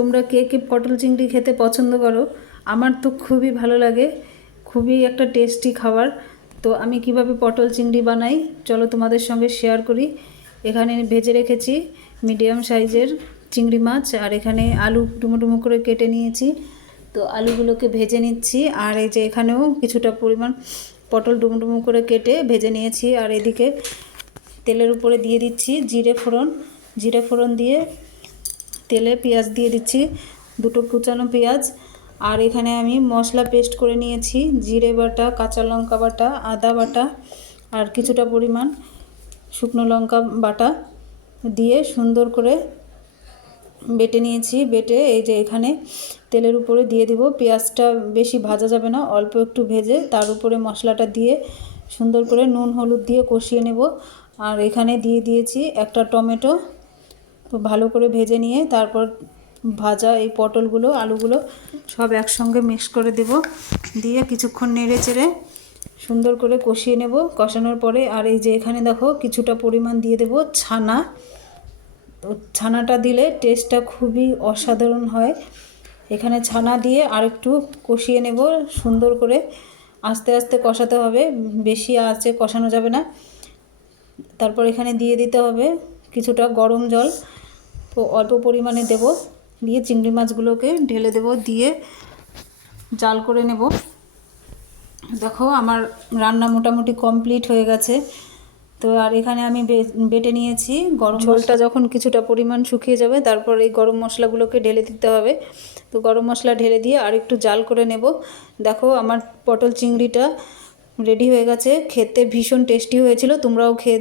তোমরা কে কে পটল চিংড়ি খেতে পছন্দ করো? আমার তো খুবই ভালো লাগে, খুবই একটা টেস্টি খাবার। তো আমি কিভাবে পটল চিংড়ি বানাই চলো তোমাদের সঙ্গে শেয়ার করি। এখানে ভেজে রেখেছি মিডিয়াম সাইজের চিংড়ি মাছ, আর এখানে আলু ডুমো ডুমো করে কেটে নিয়েছি। তো আলুগুলোকে ভেজে নিচ্ছি, আর এই যে এখানেও কিছুটা পরিমাণ পটল ডুমো ডুমো করে কেটে ভেজে নিয়েছি। আর এদিকে তেলের উপরে দিয়ে দিচ্ছি জিরে ফোড়ন দিয়ে তেলে পেঁয়াজ দিয়ে দিচ্ছি, দুটো কুচানো পেঁয়াজ। আর এখানে আমি মশলা পেস্ট করে নিয়েছি, জিরে বাটা, কাঁচা লঙ্কা বাটা, আদা বাটা আর কিছুটা পরিমাণ শুকনো লঙ্কা বাটা দিয়ে সুন্দর করে বেটে নিয়েছি। বেটে এই যে এখানে তেলের উপরে দিয়ে দিব। পেঁয়াজটা বেশি ভাজা যাবে না, অল্প একটু ভেজে তার উপরে মশলাটা দিয়ে সুন্দর করে নুন হলুদ দিয়ে কষিয়ে নেব। আর এখানে দিয়ে দিয়েছি একটা টমেটো। তো ভালো করে ভেজে নিয়ে তারপর ভাজা এই পটলগুলো আলুগুলো সব একসঙ্গে মিক্স করে দেব, দিয়ে কিছুক্ষণ নেড়ে চেড়ে সুন্দর করে কষিয়ে নেব। কষানোর পরে আর এই যে এখানে দেখো কিছুটা পরিমাণ দিয়ে দেব ছানা। তো ছানাটা দিলে টেস্টটা খুবই অসাধারণ হয়। এখানে ছানা দিয়ে আরেকটু কষিয়ে নেব সুন্দর করে, আস্তে আস্তে কষাতে হবে, বেশি আঁচে কষানো যাবে না। তারপর এখানে দিয়ে দিতে হবে কিছুটা গরম জল, তো অল্প পরিমাণে দেব, দিয়ে চিংড়ি মাছগুলোকে ঢেলে দেব, দিয়ে জাল করে নেব। দেখো আমার রান্না মোটামুটি কমপ্লিট হয়ে গেছে। তো আর এখানে আমি বেটে নিয়েছি গরম ঝোলটা, যখন কিছুটা পরিমাণ শুকিয়ে যাবে তারপর এই গরম মশলাগুলোকে ঢেলে দিতে হবে। তো গরম মশলা ঢেলে দিয়ে আর একটু জাল করে নেব। দেখো আমার পটল চিংড়িটা রেডি হয়ে গেছে, খেতে ভীষণ টেস্টি হয়েছিল, তোমরাও খেয়ে